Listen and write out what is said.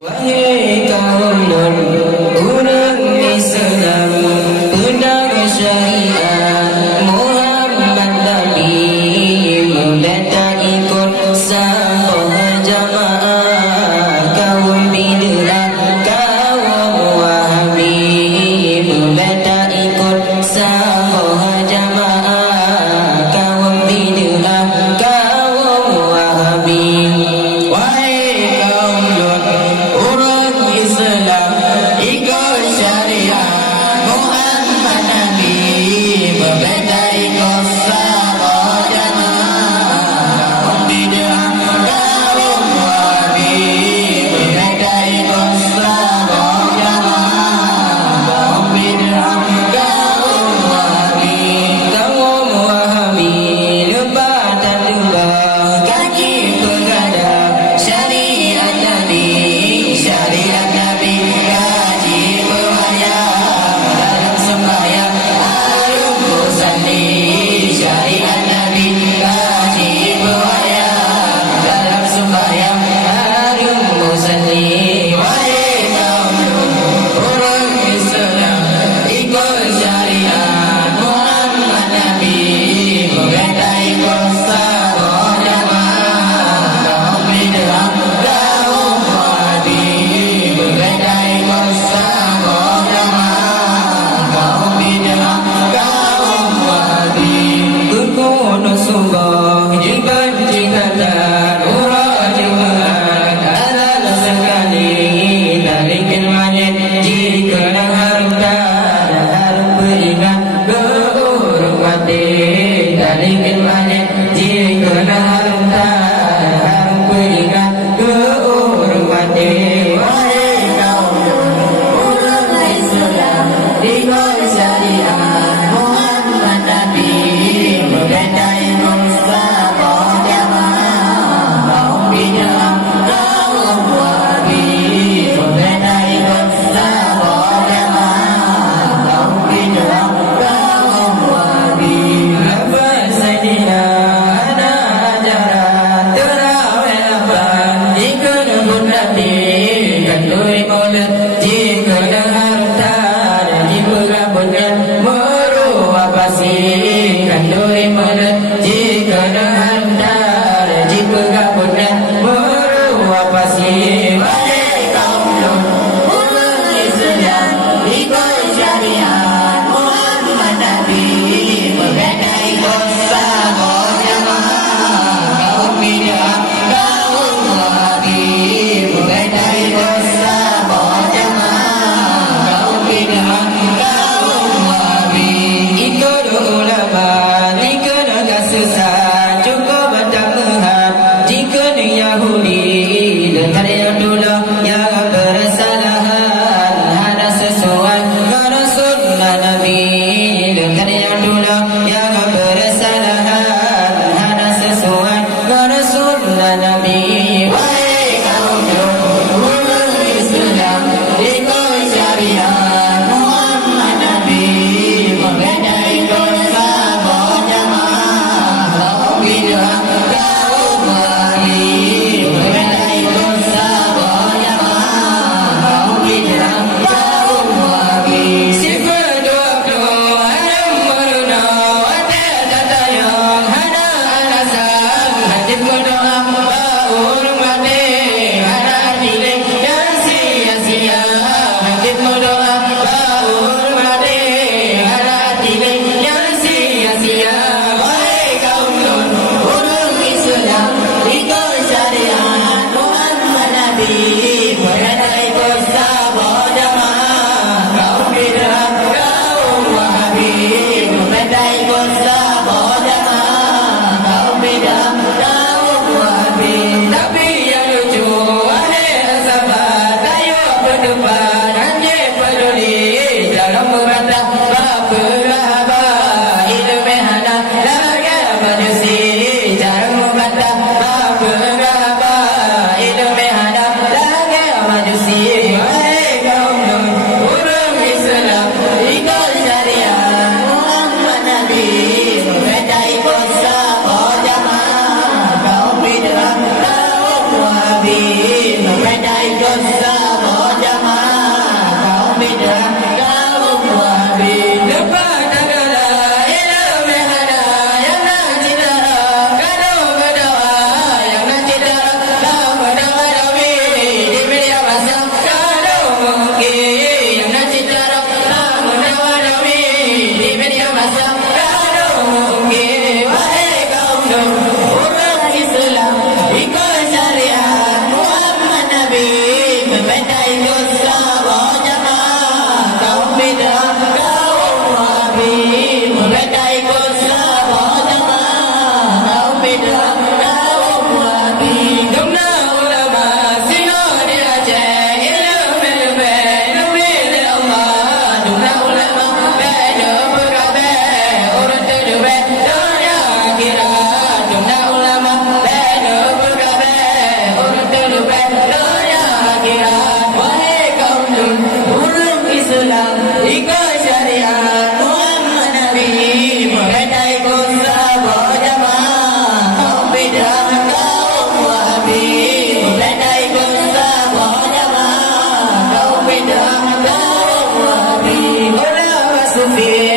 Wahai kaum Lut, urang Islam, pedang syariat, Muhammad Nabi, mudahkan ikut sambung jamaah, kaum bid'ah, kaum Wahabi, mudahkan ikut sambung jamaah, kaum bid'ah, kaum Wahabi. Wahai kaum Lut, urang Islam, ikut Mereka ikut sahabat jamaah kaum bid'ah kaum wahabi. Mereka ikut sahabat jamaah kaum bid'ah kaum wahabi. Dumna ulama sino di Aceh ilmu lebih Allah. Dumna ulama beda berkata urut terbaik dunia akhirat. Dumna ulama beda berkata urut terbaik dunia akhirat. Wahai kaum urut Islam ikut syariat Muhammad Nabi. Mereka ikut sahabat jamaah kaum bid'ah kaum wahabi. Mereka ikut sahabat jamaah kaum bid'ah kaum wahabi. Ulama sufi